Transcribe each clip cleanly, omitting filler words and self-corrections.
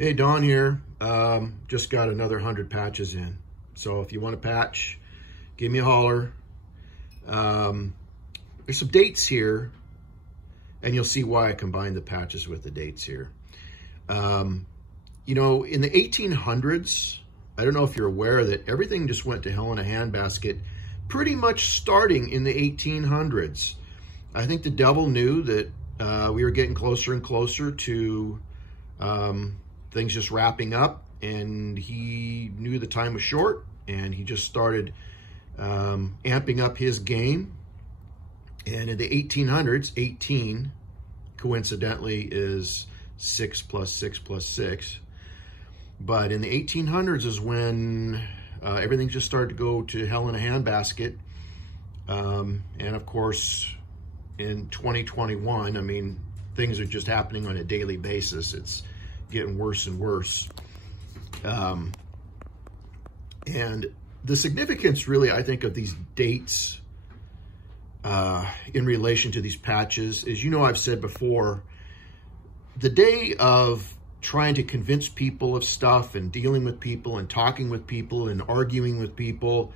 Hey, Don here. Just got another 100 patches in. So if you want a patch, give me a holler. There's some dates here, and you'll see why I combined the patches with the dates here. You know, in the 1800s, I don't know if you're aware that everything just went to hell in a handbasket pretty much starting in the 1800s. I think the devil knew that we were getting closer and closer to things just wrapping up, and he knew the time was short, and he just started amping up his game. And in the 1800s, 18 coincidentally is 6 plus 6 plus 6. But in the 1800s is when everything just started to go to hell in a handbasket. And of course, in 2021, I mean, things are just happening on a daily basis. It's getting worse and worse. And the significance, really, I think, of these dates in relation to these patches is, you know, I've said before, the day of trying to convince people of stuff and dealing with people and talking with people and arguing with people,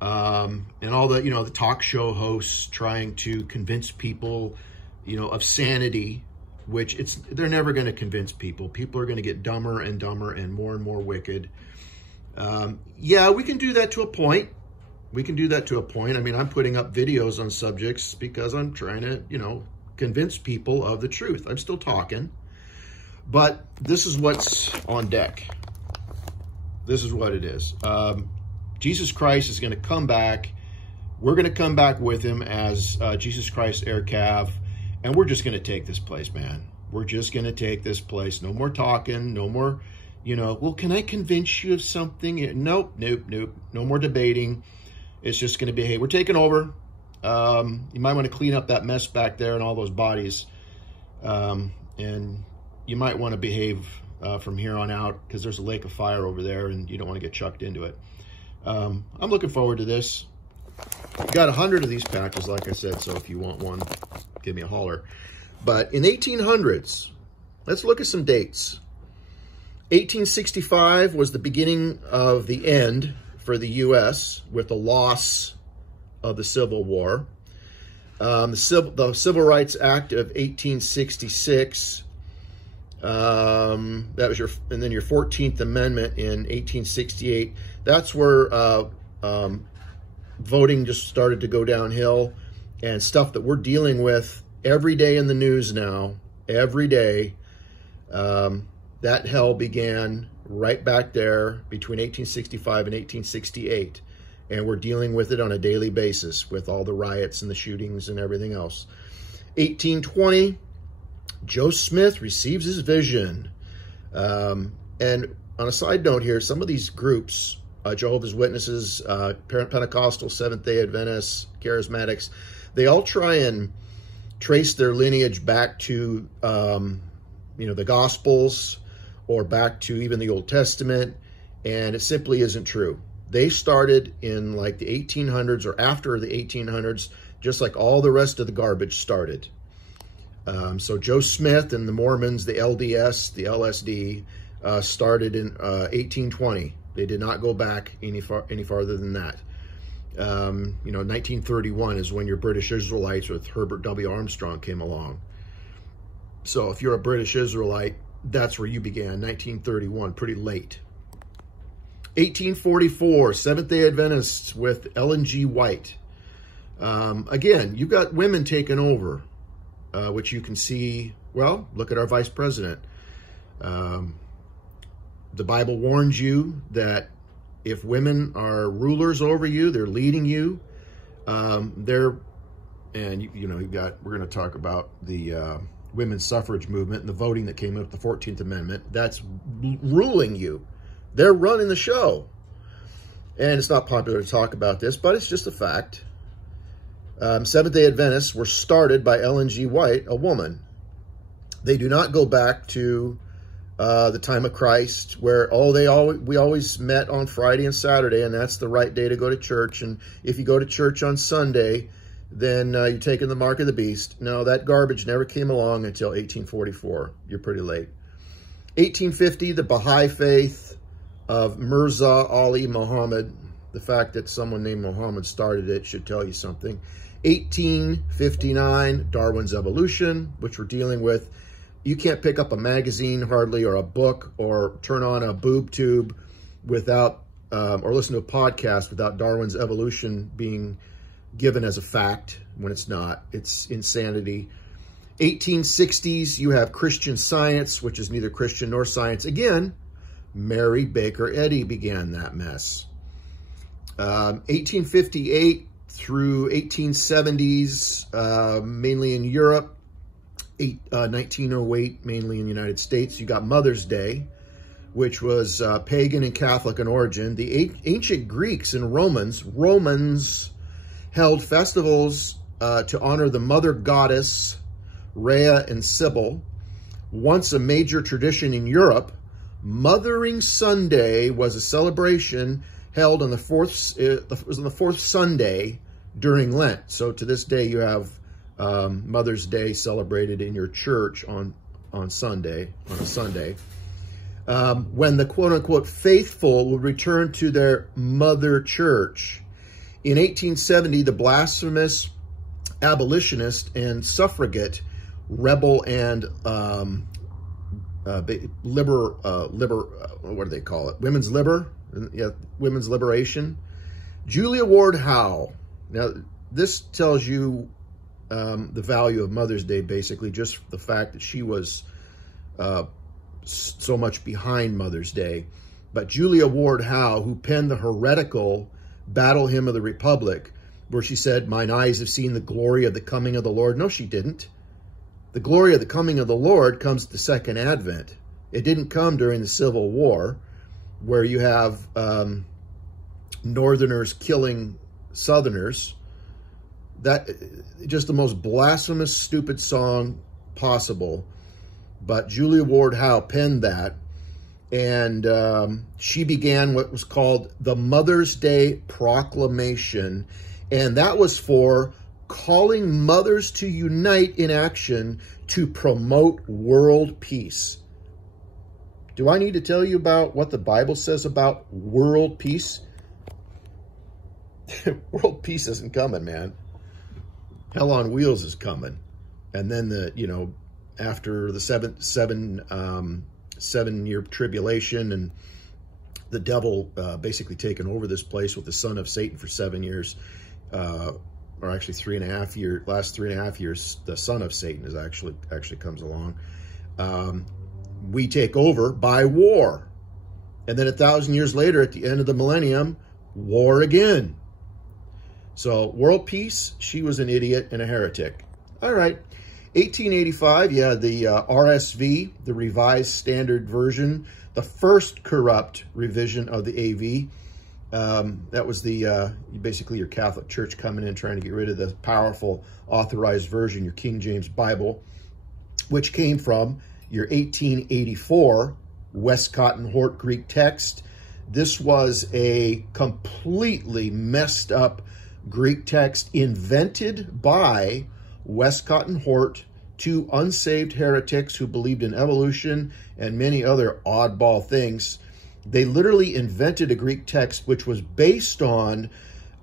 and all the, you know, the talk show hosts trying to convince people, you know, of sanity, which they're never going to convince people. People are going to get dumber and dumber and more wicked. Yeah, we can do that to a point. We can do that to a point. I mean, I'm putting up videos on subjects because I'm trying to, you know, convince people of the truth. I'm still talking, but this is what's on deck. This is what it is. Jesus Christ is going to come back. We're going to come back with him as Jesus Christ Air Cav. And we're just going to take this place, man. We're just going to take this place. No more talking. No more, you know, well, can I convince you of something? Nope. No more debating. It's just going to be, hey, we're taking over. You might want to clean up that mess back there and all those bodies. And you might want to behave from here on out, because there's a lake of fire over there and you don't want to get chucked into it. I'm looking forward to this. Got 100 of these patches, like I said, so if you want one, give me a holler. But in 1800s, let's look at some dates. 1865 was the beginning of the end for the U.S. with the loss of the Civil War. The Civil Rights Act of 1866, that was and then your 14th Amendment in 1868. That's where voting just started to go downhill, and stuff that we're dealing with every day in the news now, every day. That hell began right back there between 1865 and 1868. And we're dealing with it on a daily basis with all the riots and the shootings and everything else. 1820, Joe Smith receives his vision. And on a side note here, some of these groups, Jehovah's Witnesses, Pentecostal, Seventh-day Adventists, Charismatics, they all try and trace their lineage back to, you know, the Gospels or back to even the Old Testament, and it simply isn't true. They started in like the 1800s or after the 1800s, just like all the rest of the garbage started. So Joe Smith and the Mormons, the LDS, the LSD, started in 1820. They did not go back any farther than that. You know, 1931 is when your British Israelites with Herbert W. Armstrong came along. So if you're a British Israelite, that's where you began, 1931, pretty late. 1844, Seventh-day Adventists with Ellen G. White. Again, you've got women taking over, which you can see, well, look at our vice president. The Bible warns you that if women are rulers over you, they're leading you, and you know, we're going to talk about the women's suffrage movement and the voting that came up with the 14th Amendment. That's ruling you. They're running the show. And it's not popular to talk about this, but it's just a fact. Seventh-day Adventists were started by Ellen G. White, a woman. They do not go back to the time of Christ, where we always met on Friday and Saturday, and that's the right day to go to church. And if you go to church on Sunday, then you're taking the mark of the beast. No, that garbage never came along until 1844. You're pretty late. 1850, the Baha'i faith of Mirza Ali Muhammad. The fact that someone named Muhammad started it should tell you something. 1859, Darwin's Evolution, which we're dealing with. You can't pick up a magazine hardly, or a book, or turn on a boob tube without, or listen to a podcast without Darwin's Evolution being given as a fact when it's not. It's insanity. 1860s, you have Christian Science, which is neither Christian nor science. Again, Mary Baker Eddy began that mess. 1858 through 1870s, mainly in Europe. 1908, mainly in the United States. You got Mother's Day, which was pagan and Catholic in origin. The ancient Greeks and Romans held festivals to honor the mother goddess, Rhea and Sybil. Once a major tradition in Europe, Mothering Sunday was a celebration held on the fourth Sunday during Lent. So to this day, you have Mother's Day celebrated in your church on a Sunday. When the quote-unquote faithful would return to their mother church. In 1870, the blasphemous abolitionist and suffragette rebel and what do they call it? Women's liberation. Julia Ward Howe. Now, this tells you the value of Mother's Day, basically, just the fact that she was so much behind Mother's Day. But Julia Ward Howe, who penned the heretical Battle Hymn of the Republic, where she said, "Mine eyes have seen the glory of the coming of the Lord." No, she didn't. The glory of the coming of the Lord comes at the Second Advent. It didn't come during the Civil War, where you have Northerners killing Southerners. That just the most blasphemous, stupid song possible. But Julia Ward Howe penned that, and she began what was called the Mother's Day Proclamation, and that was for calling mothers to unite in action to promote world peace. Do I need to tell you about what the Bible says about world peace? World peace isn't coming, man. Hell on wheels is coming. And then after the seven-year tribulation and the devil basically taking over this place with the son of Satan for 7 years, or actually 3.5 years, last 3.5 years, the son of Satan is actually comes along. We take over by war. And then 1,000 years later, at the end of the millennium, war again. So world peace, she was an idiot and a heretic. All right. 1885, yeah, the RSV, the Revised Standard Version, the first corrupt revision of the AV. That was basically your Catholic Church coming in trying to get rid of the powerful authorized version, your King James Bible, which came from your 1884 Westcott and Hort Greek text. This was a completely messed up Greek text invented by Westcott and Hort, two unsaved heretics who believed in evolution and many other oddball things. They literally invented a Greek text which was based on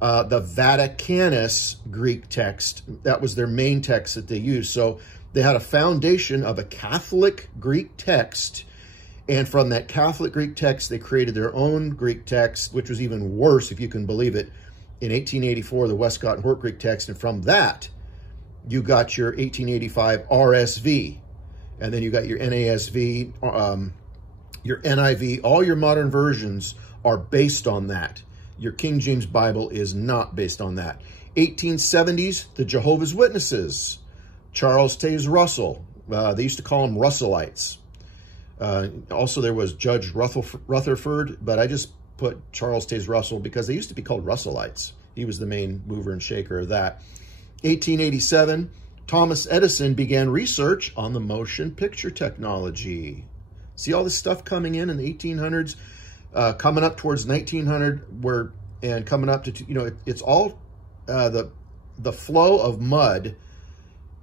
the Vaticanus Greek text. That was their main text that they used. So they had a foundation of a Catholic Greek text, and from that Catholic Greek text, they created their own Greek text, which was even worse, if you can believe it, in 1884, the Westcott and Hort Greek text. And from that, you got your 1885 RSV, and then you got your NASV, your NIV. All your modern versions are based on that. Your King James Bible is not based on that. 1870s, the Jehovah's Witnesses, Charles Taze Russell. They used to call them Russellites. Also, there was Judge Rutherford, but I just put Charles Taze Russell because they used to be called Russellites. He was the main mover and shaker of that. 1887, Thomas Edison began research on the motion picture technology. See all this stuff coming in the 1800s, coming up towards 1900, and coming up to, it's all the flow of mud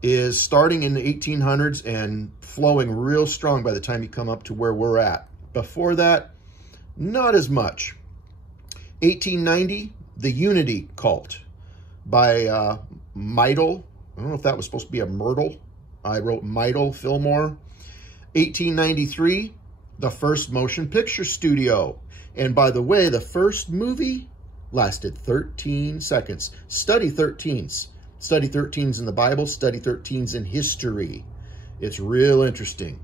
is starting in the 1800s and flowing real strong by the time you come up to where we're at. Before that, not as much. 1890, the Unity Cult by Myrtle. I don't know if that was supposed to be a Myrtle. I wrote Myrtle Fillmore. 1893, the first motion picture studio. And by the way, the first movie lasted 13 seconds. Study 13s. Study 13s in the Bible. Study 13s in history. It's real interesting.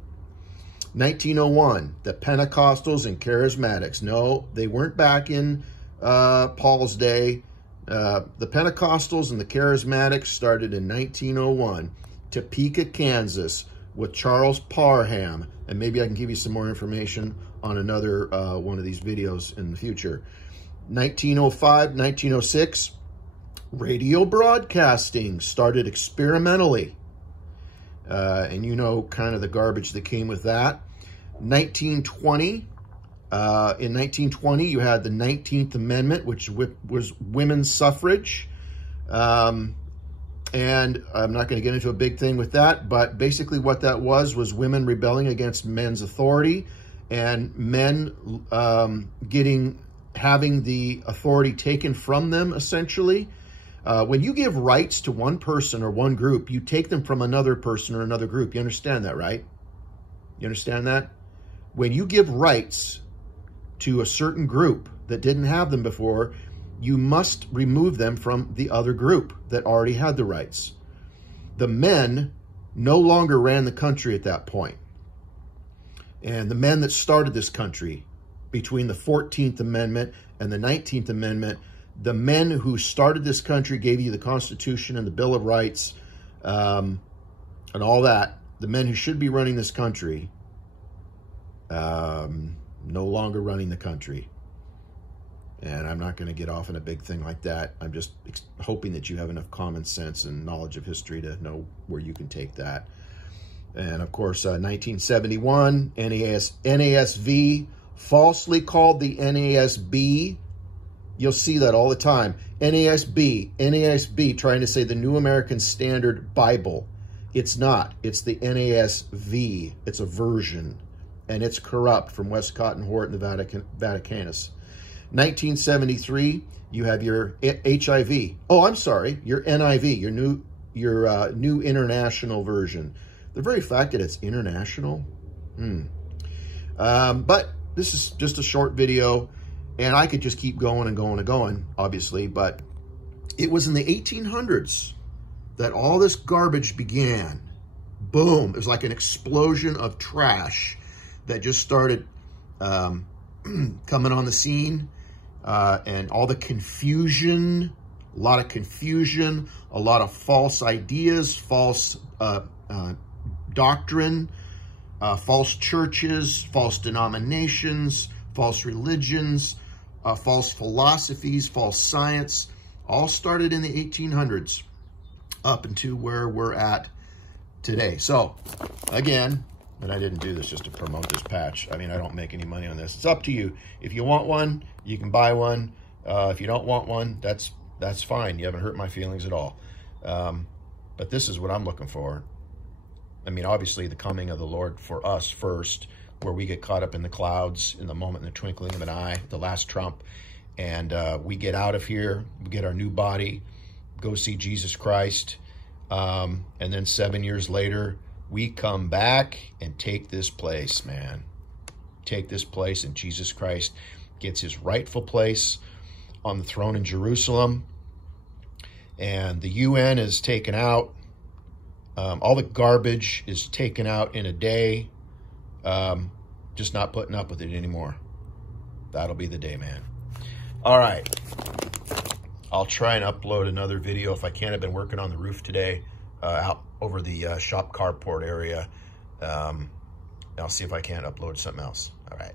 1901, the Pentecostals and Charismatics. No, they weren't back in Paul's day. The Pentecostals and the Charismatics started in 1901. Topeka, Kansas, with Charles Parham. And maybe I can give you some more information on another one of these videos in the future. 1905, 1906, radio broadcasting started experimentally. And you know kind of the garbage that came with that. 1920, in 1920, you had the 19th Amendment, which was women's suffrage. And I'm not going to get into a big thing with that, but basically what that was women rebelling against men's authority and men having the authority taken from them, essentially. When you give rights to one person or one group, you take them from another person or another group. You understand that, right? You understand that? When you give rights to a certain group that didn't have them before, you must remove them from the other group that already had the rights. The men no longer ran the country at that point. And the men that started this country between the 14th Amendment and the 19th Amendment, the men who started this country, gave you the Constitution and the Bill of Rights and all that, the men who should be running this country, no longer running the country. And I'm not going to get off in a big thing like that. I'm just hoping that you have enough common sense and knowledge of history to know where you can take that. And of course, 1971, NASV, falsely called the NASB. You'll see that all the time. NASB, trying to say the New American Standard Bible. It's not. It's the NASV. It's a version. And it's corrupt from Westcott and Hort and the Vaticanus. 1973, you have your HIV. Oh, I'm sorry, your NIV, your new international version. The very fact that it's international. But this is just a short video, and I could just keep going and going and going, obviously. But it was in the 1800s that all this garbage began. Boom! It was like an explosion of trash that just started coming on the scene. And all the confusion, a lot of confusion, a lot of false ideas, false doctrine, false churches, false denominations, false religions, false philosophies, false science, all started in the 1800s up into where we're at today. So, again, and I didn't do this just to promote this patch. I mean, I don't make any money on this. It's up to you. If you want one, you can buy one. If you don't want one, that's fine. You haven't hurt my feelings at all. But this is what I'm looking for. I mean, obviously, the coming of the Lord for us first, where we get caught up in the clouds in the moment, in the twinkling of an eye, the last trump, and we get out of here, we get our new body, go see Jesus Christ, and then 7 years later, we come back and take this place, man. Take this place, and Jesus Christ gets his rightful place on the throne in Jerusalem. And the UN is taken out. All the garbage is taken out in a day. Just not putting up with it anymore. That'll be the day, man. All right. I'll try and upload another video if I can. I've been working on the roof today. Out over the shop carport area. I'll see if I can't upload something else. All right.